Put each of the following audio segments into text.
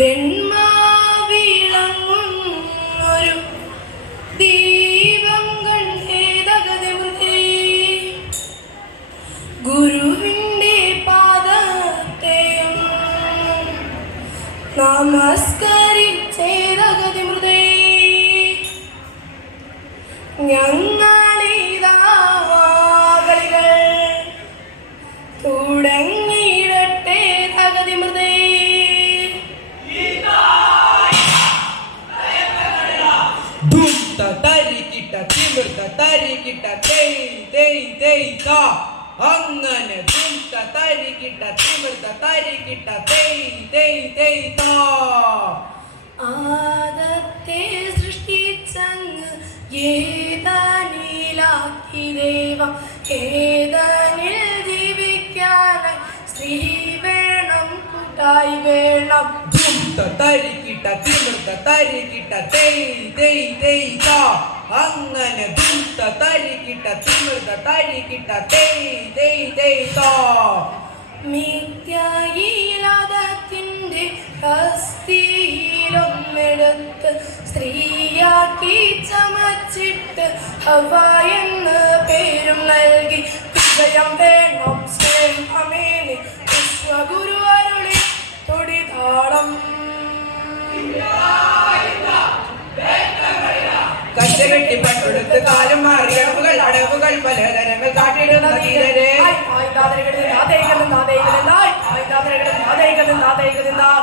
വെണ്മാവിളങ്ങുന്നൊരു ദീപം കണ്ടേതകതമൃതേ ഗുരുവിൻ്റെ പാദത്തെയും നമസ്കരിച്ചേതകതമൃതേ ഞങ്ങളിതാ കളികൾ തുടങ്ങിയിടട്ടെ തകതിമൃതേ അങ്ങനെ ആദത്തെ സൃഷ്ടിച്ചങ്ങ് ഏതാനിലാക്കി ദൈവം ഏതാനിൽ ജീവിക്കാനായി സ്ത്രീ വേണം കൂട്ടായി വേണം അങ്ങനെ മിഥ്യായിലാദത്തിന്റെ ഹസ്തിയിലൊന്നെടുത്ത് സ്ത്രീയാക്കി ചമച്ചിട്ട് ഹവ എന്ന് പേരും നൽകി വിജയം വേണം സ്നേഹമേനി വിശ്വഗുരു അരുളി തൊടിതാളം കച്ചകെട്ടി പട്ടെടുത്ത് കാലം മാറി അടവുകൾ പലതരങ്ങൾ കാട്ടിടുന്ന ധീരരെ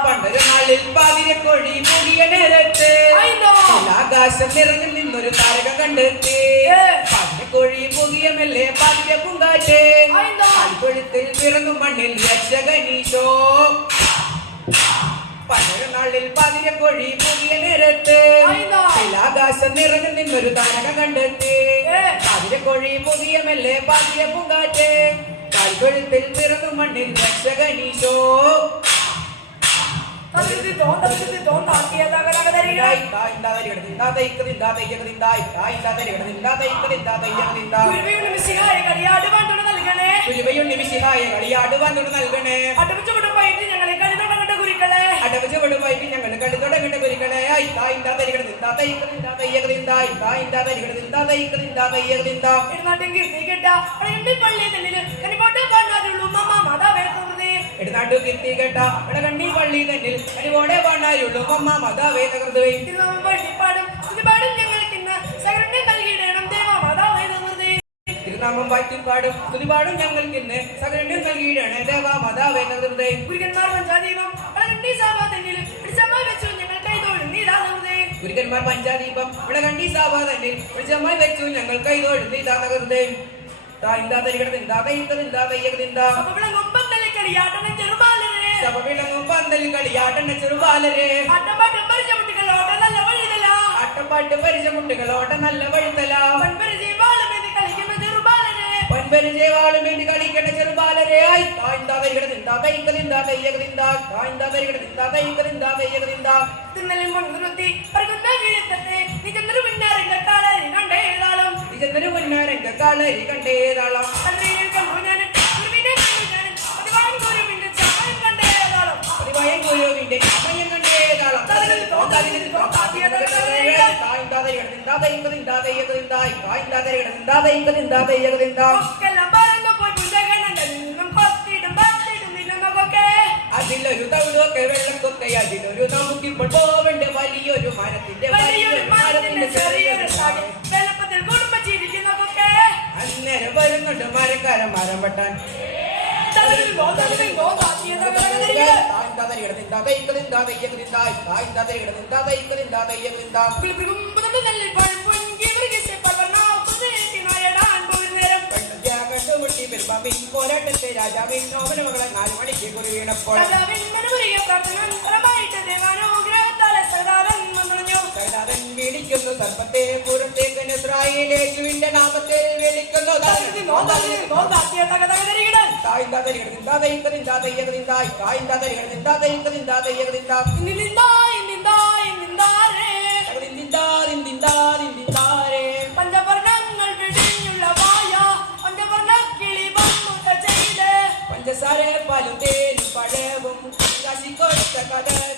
പണ്ടൊരു നാളിൽ പാതിരക്കൊഴി പുതിയ നേരത്ത് ആകാശം നിറഞ്ഞു നിന്നൊരു താരക കണ്ടെത്തി പാതിരക്കൊഴി പുതിയ മെല്ലെ പാതിര പൂങ്കാറ്റ് കൊഴുത്തിൽ പിറന്നു മണ്ണിൽ രക്ഷകനീശോ പണ്ടൊരു നാളിൽ പാതിരക്കൊഴി പുതിയ നേരത്ത് ആകാശം നിറഞ്ഞു നിന്നൊരു താരക കണ്ടെത്തി പാതിരക്കൊഴി പുതിയ മെല്ലെ പാതിര പൂങ്കാറ്റ് കാൽക്കൊഴുത്തിൽ പിറന്നു മണ്ണിൽ രക്ഷകനീശോ അടവച്ചുകൊടുമായിട്ട് ഞങ്ങൾ കളി തുടങ്ങേണ്ട കുരുക്കളെ എടുനാട്ടു കീർത്തി കേട്ട കണ്ണി പള്ളി തന്നിൽ അരിവോടെ പാടാരുള്ളൂ അമ്മ മതാവേ തകർന്നുവേ തിരുനാമം വാറ്റിപ്പാടും തുതിപാടും ഞങ്ങൾക്ക് ഇന്ന് സകലണ്യം നൽകിയിടാണ് ദേവ മതാവേ തകർന്നേ ഗുരുക്കന്മാർ പഞ്ചാദീപം വിളകണ്ടി സാബ തന്നിൽ വിളിച്ചമായി വെച്ചു ഞങ്ങൾ കൈതോഴുന്നു ഇതാ തകർന്നേ അട്ടപ്പാട്ട് പരിചമുട്ടുകൾ ഓട്ട നല്ല വഴിത്തല പൊൻപരിചയവാളും വേണ്ടി കളിക്കേണ്ട ചെറുബാലരെ കളരി കണ്ടേതാളം ഗുരുവിന്റെ സമയം കണ്ടേതാളം അതിലൊരു തവിടൊക്കെ വെള്ളക്കൊക്കെ അതിലൊരു നമുക്കിപ്പോൾ പോവേണ്ട വലിയൊരു മരത്തിന്റെ അന്നേരം വരുന്നുണ്ട് മരക്കാരൻ മരം വെട്ടാൻ പോരാട്ടത്തെ രാജാവിൻ നോവല മകളെ 4 മണിക്ക് കുറി വീണപ്പോൾ വിളിക്കുന്നു സർപ്പത്തെ പുറത്തേക്ക് ഇസ്രായേലിന്റെ നാമത്തിൽ വിളിക്കുന്നു പഞ്ചവർണ്ണങ്ങൾ വിടിഞ്ഞുള്ള വായ പഞ്ചവർണ്ണ കിളി വന്നു ചെയ്ത് പഞ്ചസാര പാലും തേനും പഴവും കഥകൾ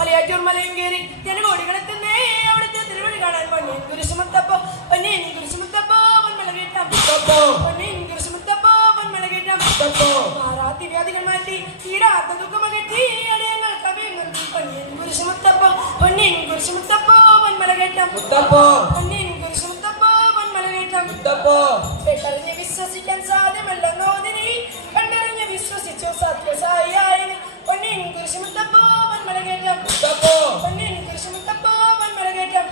മലയാറ്റൂർ മലയും കയറി ജനകോടികളെത്തുന്നേ അവിടുത്തെ തിരുവഴി കാണാൻ പൊന്നിൻ കുരിശുമുത്തപ്പോ പൊന്നിൻ കുരിശുമുത്തപ്പോ പൊന്മല കേട്ടാം പൊന്നിൻ കുരിശുമുത്തപ്പോ പൊന്മല കേട്ടാം മാറാത്തി വ്യാധികൾ മാറ്റി തീരാത്ത ദുഃഖമകറ്റി അടയങ്ങൾ കവിയുന്നു പൊന്നിൻ കുരിശുമുത്തപ്പോ പൊന്നിൻ കുരിശുമുത്തപ്പോ പൊന്മല കേട്ടാം പൊന്നിൻ കുരിശുമുത്തപ്പോ പൊന്മല കേട്ടാം പെട്ടറിഞ്ഞ് വിശ്വസിക്കാൻ സാധ്യമല്ലെന്നോതിനി കണ്ടറിഞ്ഞ് വിശ്വസിച്ചു സത്യസായി പൊന്നിൻ കുരിശുമുത്തപ്പോ പൊന്മല കേട്ടാം പൊന്നിൻ കുരിശുമുത്തപ്പോ പൊന്മല കേട്ടാം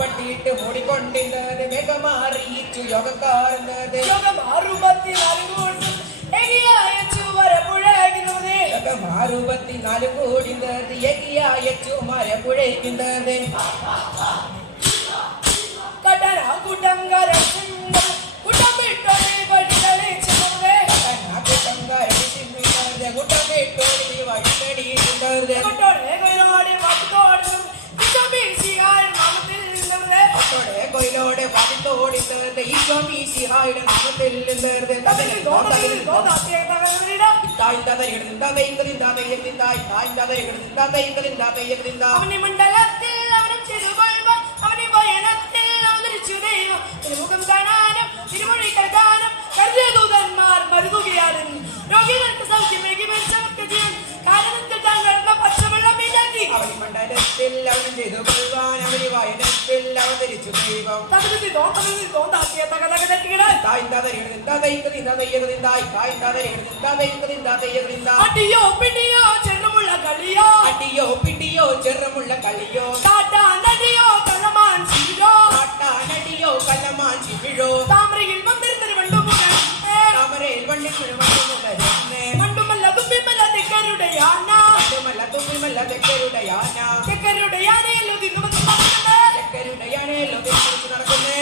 പട്ടിയിട്ട് മൂടിക്കൊണ്ടിരുന്നത് മേഘമാറിയിച്ചു യോഗക്കാരനത് മാറുപത്തിനാല് കൂടിന്നത് യകിയായച്ചു മരപ്പുഴയ്ക്കുന്നത് കൊയിലോടെ പതിത്തോടിത്തവരുടെ ഈശോ മീശിഹായുടെ നാമത്തിൽ രോഗികൾക്ക് സൗഖ്യമേകി മരിച്ചവർക്ക് ജീവൻ കാരണത്തിൽ താങ്കൾ പച്ചവെള്ളം വീണ്ടാക്കി മണ്ഡലത്തിൽ അവൻ ചെയ്തു കൊള്ളുവാൻ അവന് വയനത്തിൽ അവതരിച്ചു ദൈവം അടിയോ പിടിയോ ചെറുമുള്ള കളിയോ അടിയോ പിടിയോ ചെറുമുള്ള കളിയോ നടിയോ കള്ളമാൻ ശിവിഴോ നടിയോ കല്ലമാൻ ശിവിഴോ താമരയിൽ വന്നിരുന്നൊരു വണ്ടുമുഴൽ താമരയിൽ വണ്ടിക്കുഴ മണ്ടുമല്ല തുമ്പിമല്ല തെക്കരുടെ യാന തുമ്പിമല്ല തെക്കരുടെ യാന തെക്കരുടെ യാനയല്ലോ തെക്കരുടെ യാനയല്ലോ നടക്കുന്നേ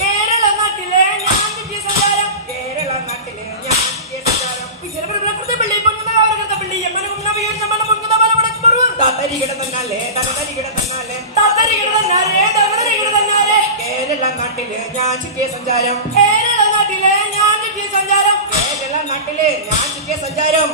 കേരള നാട്ടിലെ ഞാൻ കിട്ടിയ സഞ്ചാരം കേരള നാട്ടിലെ ഞാൻ പള്ളി പൊങ്ങുന്ന പള്ളി എമ്മനും നവിയും നമ്മളും പൊങ്ങുന്ന പല മടക്കി കേരള നാട്ടിലെ ഞാൻ ചുറ്റിയ സഞ്ചാരം കേരള നാട്ടിലെ ഞാൻ കിട്ടിയ സഞ്ചാരം കേരള നാട്ടിലെ ഞാൻ ചുറ്റിയ സഞ്ചാരം